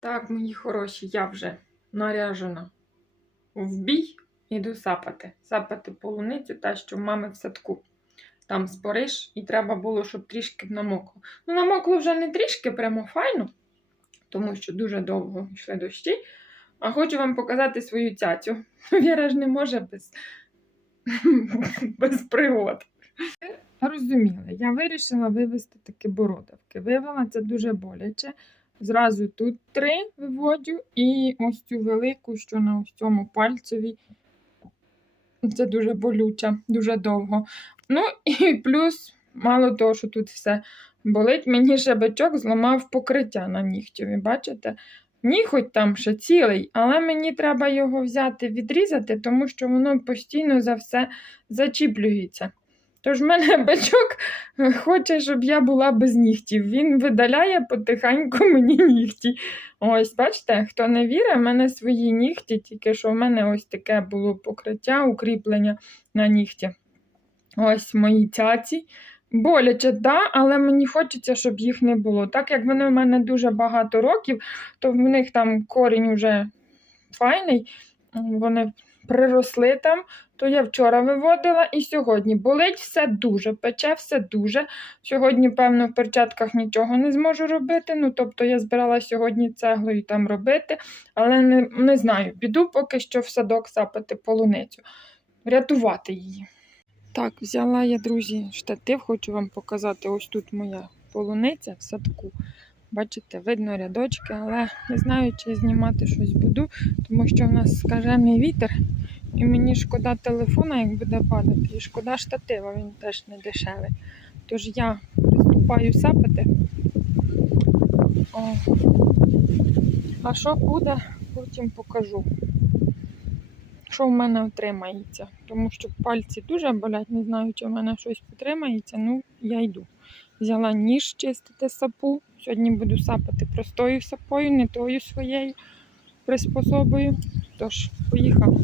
Так, мої хороші, я вже наряжена в бій, іду сапати. Сапати полуницю, та що в мами в садку. Там спориш, і треба було, щоб трішки намокло. Ну, намокло вже не трішки, прямо файно, тому що дуже довго йшли дощі. А хочу вам показати свою цяцю. Віра ж не може без, без пригод. Розуміли, я вирішила вивести такі бородавки. Вивела це дуже боляче. Зразу тут три виводю і ось цю велику, що на ось цьому пальцеві. Це дуже болюче, дуже довго. Ну і плюс, мало того, що тут все болить, мені ще бичок зламав покриття на нігтєві. Бачите? Ніготь там ще цілий, але мені треба його взяти, відрізати, тому що воно постійно за все зачіплюється. Тож в мене бичок хоче, щоб я була без нігтів. Він видаляє потихеньку мені нігті. Ось, бачите, хто не вірить, в мене свої нігті, тільки що в мене ось таке було покриття, укріплення на нігті. Ось мої цяці. Боляче, да, але мені хочеться, щоб їх не було. Так як вони в мене дуже багато років, то в них там корінь вже файний, вони приросли там, то я вчора виводила і сьогодні. Болить все дуже, пече все дуже. Сьогодні, певно, в перчатках нічого не зможу робити. Ну, тобто я збирала сьогодні цеглою там робити, але не, не знаю, піду поки що в садок сапати полуницю, рятувати її. Так, взяла я, друзі, штатив, хочу вам показати. Ось тут моя полуниця в садку. Бачите, видно рядочки, але не знаю, чи знімати щось буду, тому що в нас скажений вітер, і мені шкода телефона, як буде падати, і шкода штатива, він теж не дешевий. Тож я приступаю сапати. О. А що буде, потім покажу. Що в мене отримається. Тому що пальці дуже болять, не знаю, чи в мене щось потримається, ну я йду. Взяла ніж чистити сапу. Сьогодні буду сапати простою сапою, не тою своєю приспособою. Тож, поїхала.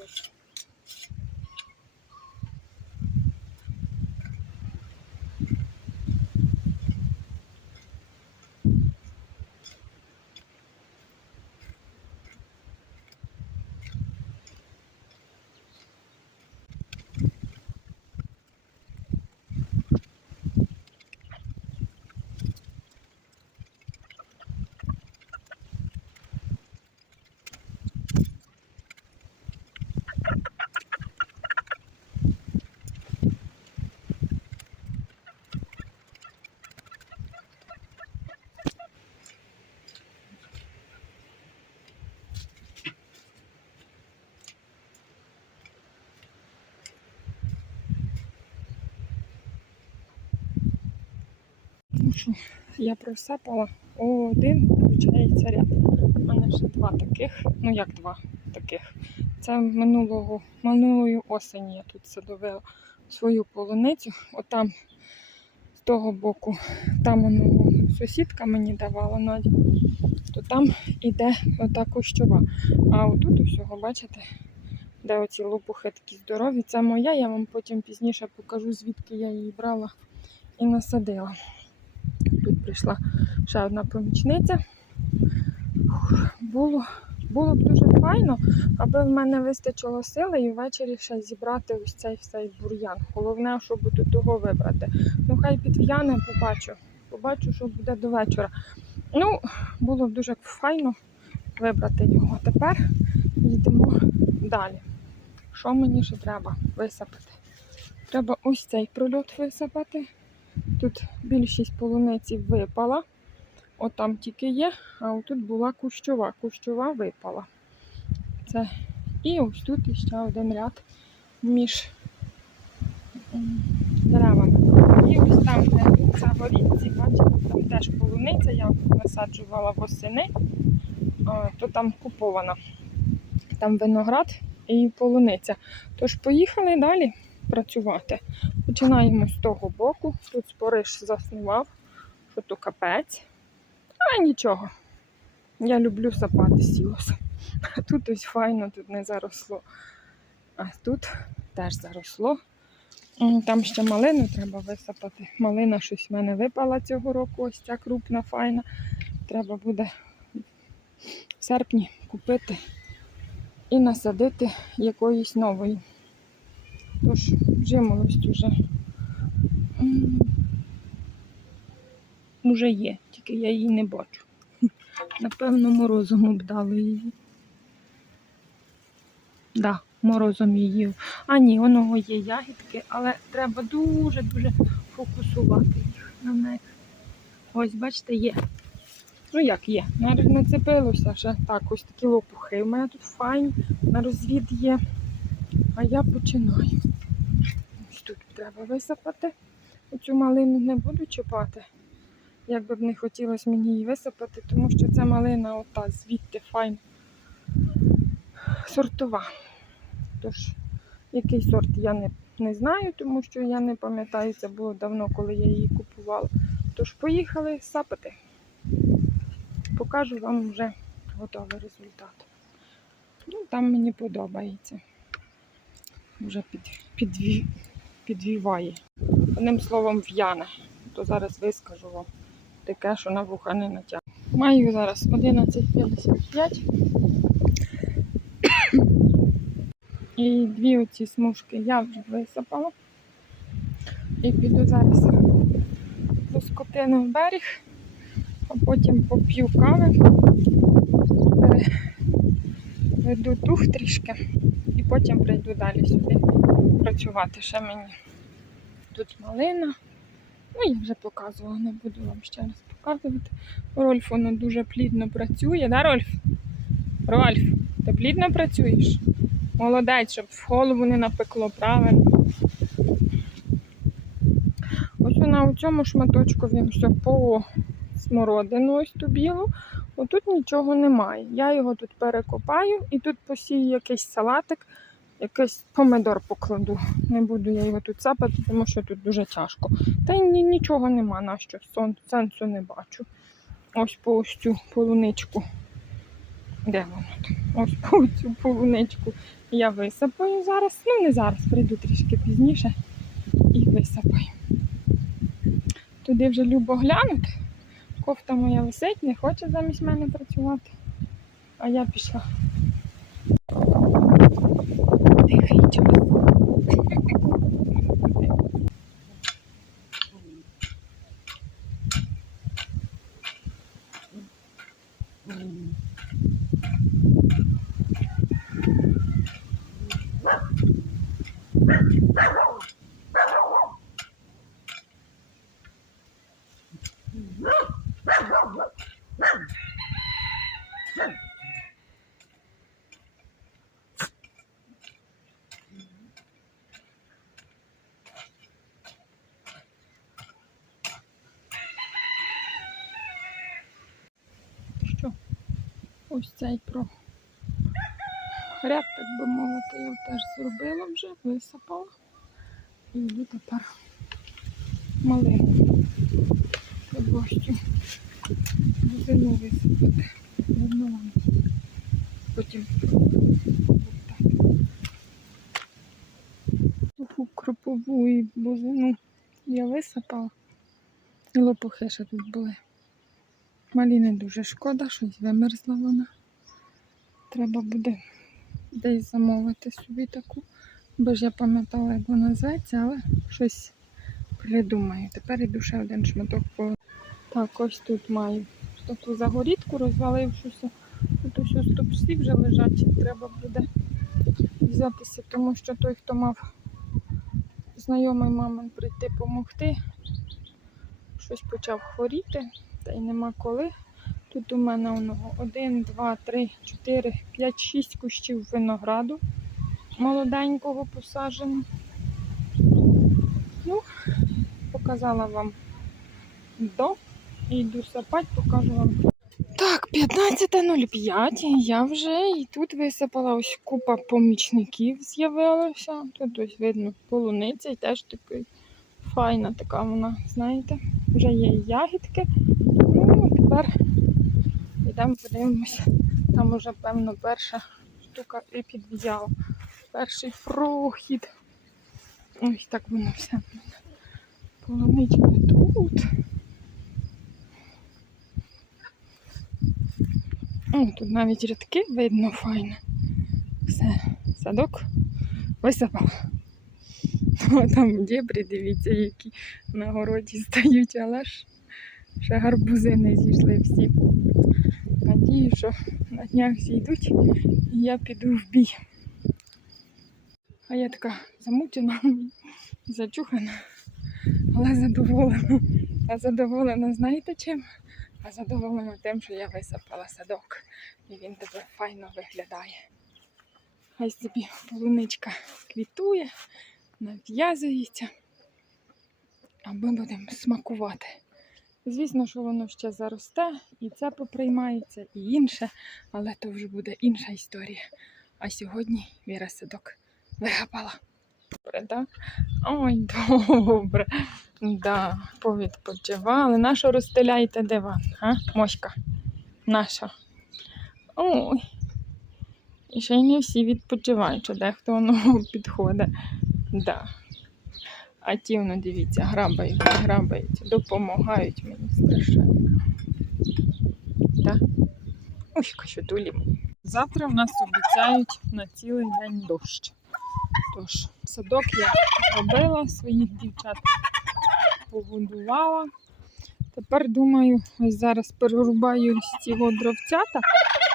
побачимось. Що я просапала один, виходить, ряд. У мене ще два таких, ну як два таких. Це минулого, минулої осені я тут садовила свою полуницю. Отам з того боку, там воно сусідка мені давала Надя, то там іде ота кущова. А отут усього, бачите, де оці лопухи такі здорові. Це моя, я вам потім пізніше покажу, звідки я її брала і насадила. Тут прийшла ще одна помічниця. Було, було б дуже файно, аби в мене вистачило сили і ввечері ще зібрати ось цей цей бур'ян. Головне, щоб до того вибрати. Ну, хай підв'яне, побачу. Побачу, що буде до вечора. Ну, було б дуже файно вибрати його. Тепер йдемо далі. Що мені ще треба висипати? Треба ось цей прольот висипати. Тут більшість полуниці випала. От там тільки є, а отут була кущова. Кущова випала. Це. І ось тут іще один ряд між деревами. І ось там, де це горітці, бачите, там теж полуниця, я насаджувала восени, то там купована. Там виноград і полуниця. Тож поїхали далі працювати. Починаємо з того боку. Тут спориш заснував, що то капець. Але нічого. Я люблю сапати сілоса. Тут ось файно, тут не заросло. А тут теж заросло. Там ще малину треба висапати. Малина щось в мене випала цього року, ось ця крупна, файна. Треба буде в серпні купити і насадити якоїсь нової. Тож жимолость уже, уже є, тільки я її не бачу. Напевно, морозом обдали її. Да, морозом її. А ні, воно є ягідки, але треба дуже-дуже фокусувати їх на них. Ось, бачите, є. Ну як є? Навіть не цепилося ще так, ось такі лопухи. У мене тут файні, на розвід є. А я починаю. Треба висипати. Оцю малину не буду чіпати. Як би б не хотілося мені її висипати, тому що ця малина ота звідти файна. Сортова. Тож, який сорт я не, не знаю, тому що я не пам'ятаю, це було давно, коли я її купувала. Тож поїхали сапати. Покажу вам вже готовий результат. Ну, там мені подобається. Вже під, підві, підвіває. Одним словом, в'яне. То зараз вискажу вам таке, що на вуха не натягне. Маю зараз 11,55. І дві оці смужки я вже висипала. І піду зараз до скотини в берег, а потім поп'ю кави, веду дух трішки і потім прийду далі сюди працювати. Ще мені тут малина. Ну, я вже показувала, не буду вам ще раз показувати. Рольф воно дуже плідно працює, да, Рольф? Рольф, ти плідно працюєш? Молодець, щоб в голову не напекло, правильно. Ось вона у цьому шматочку він все по смородину, ось ту білу. Отут нічого немає. Я його тут перекопаю і тут посію якийсь салатик, якийсь помидор покладу. Не буду я його тут сапати, тому що тут дуже тяжко. Та й ні- нічого нема, на що сон- сенсу не бачу. Ось по ось цю полуничку. Де воно там? Ось по цю полуничку я висапаю зараз. Ну, не зараз, прийду трішки пізніше і висапаю. Туди вже любо глянути. Кофта моя висить, не хоче замість мене працювати. А я пішла. Тихий час. що ось цей про ряд, так би мовити, я теж зробила вже, висипала. І йду тепер малину під дощу. Бузину висипати. Вам. Потім. Таку кропову і бузину я висипала. Лопухи ще тут були. Маліни дуже шкода, щось вимерзла вона. Треба буде десь замовити собі таку. Бо ж я пам'ятала, як вона зветься, але щось придумаю. Тепер іду ще один шматок по. Так, ось тут маю таку загорідку, розвалившуся. Тут ось стопці вже лежать. Треба буде взятися, тому що той, хто мав знайомий мамин прийти допомогти, щось почав хворіти, та й нема коли. Тут у мене воно 1, 2, 3, 4, 5, 6 кущів винограду молоденького посаджено. Ну, показала вам до і йду сапати, покажу вам. Так, 15.05. Я вже і тут висипала ось купа помічників з'явилося. Тут ось видно полуниця і теж такий файна така вона, знаєте, вже є ягідки. Ну, а тепер йдемо подивимося. Там уже, певно, перша штука і підв'яла. Перший прохід. Ось так воно все. мене. Тут. О, тут навіть рядки видно файно. Все, садок висипала. Там дібрі, дивіться, які на городі стають, але ж ще гарбузи не зійшли всі. Надію, що на днях зійдуть і я піду в бій. А я така замучена, зачухана, але задоволена. А задоволена, знаєте чим? А задоволена тим, що я висипала садок. І він тепер файно виглядає. Хай собі полуничка квітує, нав'язується. А ми будемо смакувати. Звісно, що воно ще заросте, і це поприймається, і інше, але то вже буде інша історія. А сьогодні Віра садок вигапала. Добре, так? Ой, добре. Да, повідпочивали. Нащо розстеляєте диван, а? Моська. Наша. Ой. І ще й не всі відпочивають, що дехто воно підходить. Да. А ті, воно, дивіться, грабають, грабають, допомагають мені страшенно. Так? Ой, мої. Завтра в нас обіцяють на цілий день дощ. Тож, садок я зробила, своїх дівчат погодувала. Тепер думаю, ось зараз перерубаю ці от дровцята,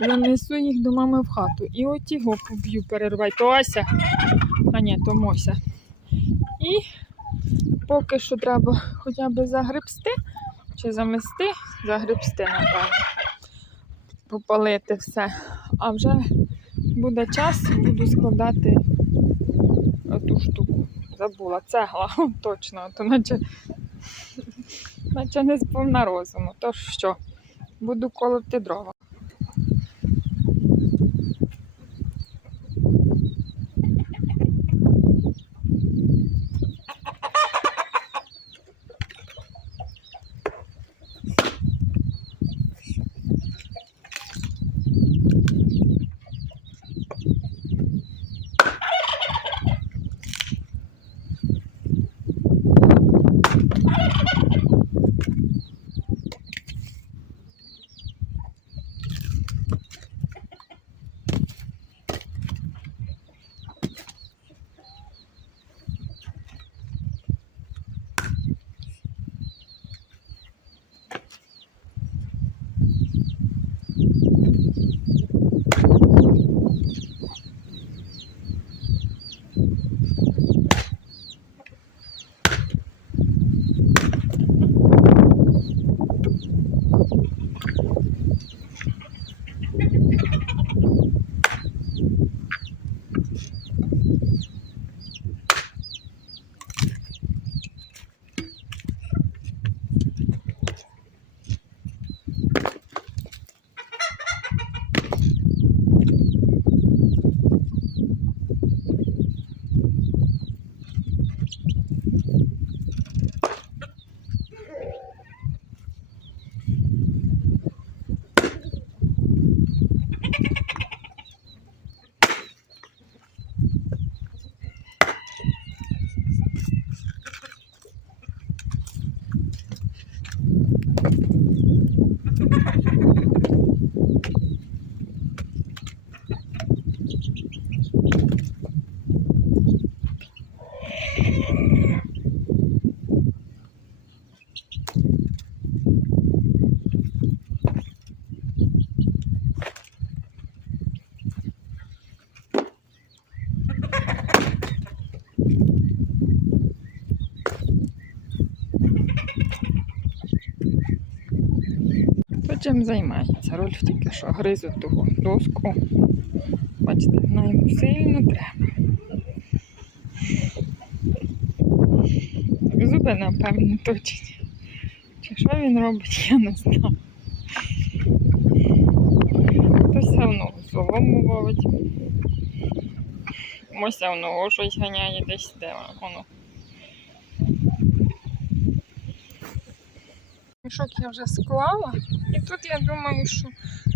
занесу їх до мами в хату. І от його поб'ю, перерубай. То Ася, а ні, то Мося. І поки що треба хоча б загребсти чи замести, загребсти, напевно. Попалити все. А вже буде час, буду складати ту штуку. Забула, цегла, точно, то наче, наче не сповна розуму. Тож що, буду колоти дрова. Чим займається? Рольф тільки що гризу ту доску. Бачите, вона йому сильно треба. Зуби, напевно, точить. Чи що він робить, я не знаю. То все одно солому ловить. Мося в ногу щось ганяє десь, де воно. Мішок я вже склала, і тут я думаю, що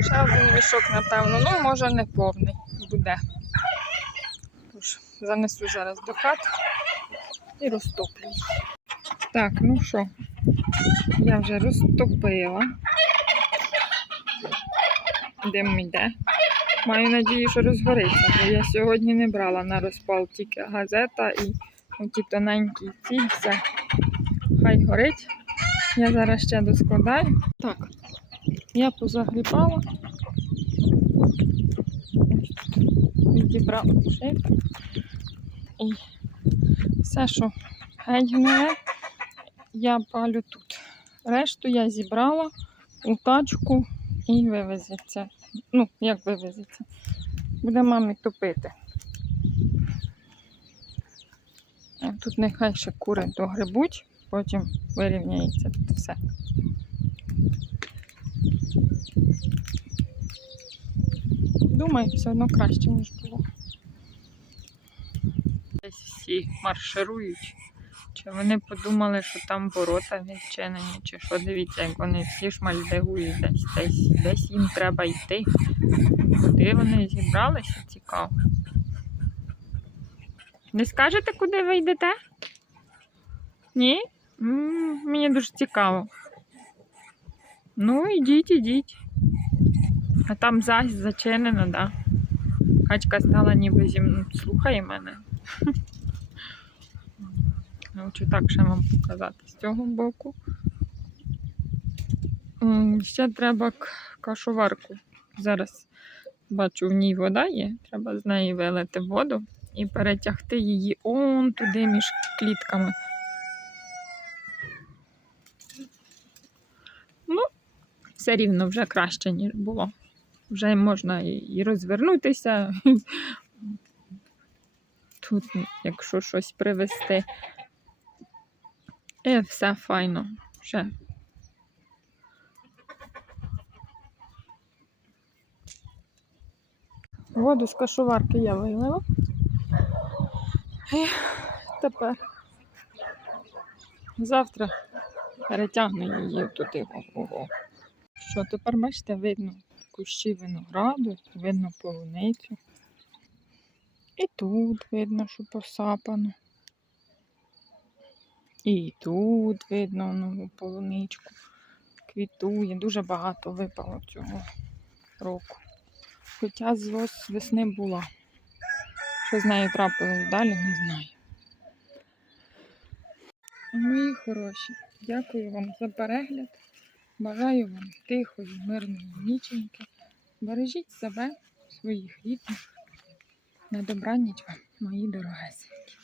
ще один мішок, напевно, ну, може не повний буде. Тож, занесу зараз до хати і розтоплю. Так, ну що, я вже розтопила. Дим йде. Маю надію, що розгориться, бо я сьогодні не брала на розпал тільки газета і оті тоненькі ці все. Хай горить. Я зараз ще доскладаю. Так, я позагрібала. Відібрала шейку. І все, що геть гниле, я палю тут. Решту я зібрала у тачку і вивезеться. Ну, як вивезеться. Буде мамі топити. Тут нехай ще кури догребуть, потім вирівняється тут все. Думаю, все одно краще, ніж було. Десь всі марширують. Чи вони подумали, що там ворота відчинені, чи що дивіться, як вони всі шмальдегують десь, десь, десь їм треба йти. Куди вони зібралися, цікаво. Не скажете, куди ви йдете? Ні? Мені дуже цікаво. Ну, ідіть, ідіть. А там зась зачинено, так. Да. Качка стала ніби зі мною слухає мене. Хочу так ще вам показати з цього боку. Ще треба кашоварку. Зараз бачу, в ній вода є. Треба з неї вилити воду і перетягти її он туди між клітками. Ну, все рівно вже краще, ніж було. Вже можна і- розвернутися. Тут, якщо щось привезти. І все файно. Ще. Воду з кашуварки я вилила. І тепер завтра перетягну її туди. Що тепер бачите, видно кущі винограду, видно полуницю. І тут видно, що посапано. І тут видно нову полуничку. Квітує. Дуже багато випало цього року. Хоча з весни була. Що з нею трапилось далі, не знаю. Мої хороші, дякую вам за перегляд. Бажаю вам тихої, мирної ніченьки. Бережіть себе, своїх рідних. На добраніч вам, мої дорогесенькі.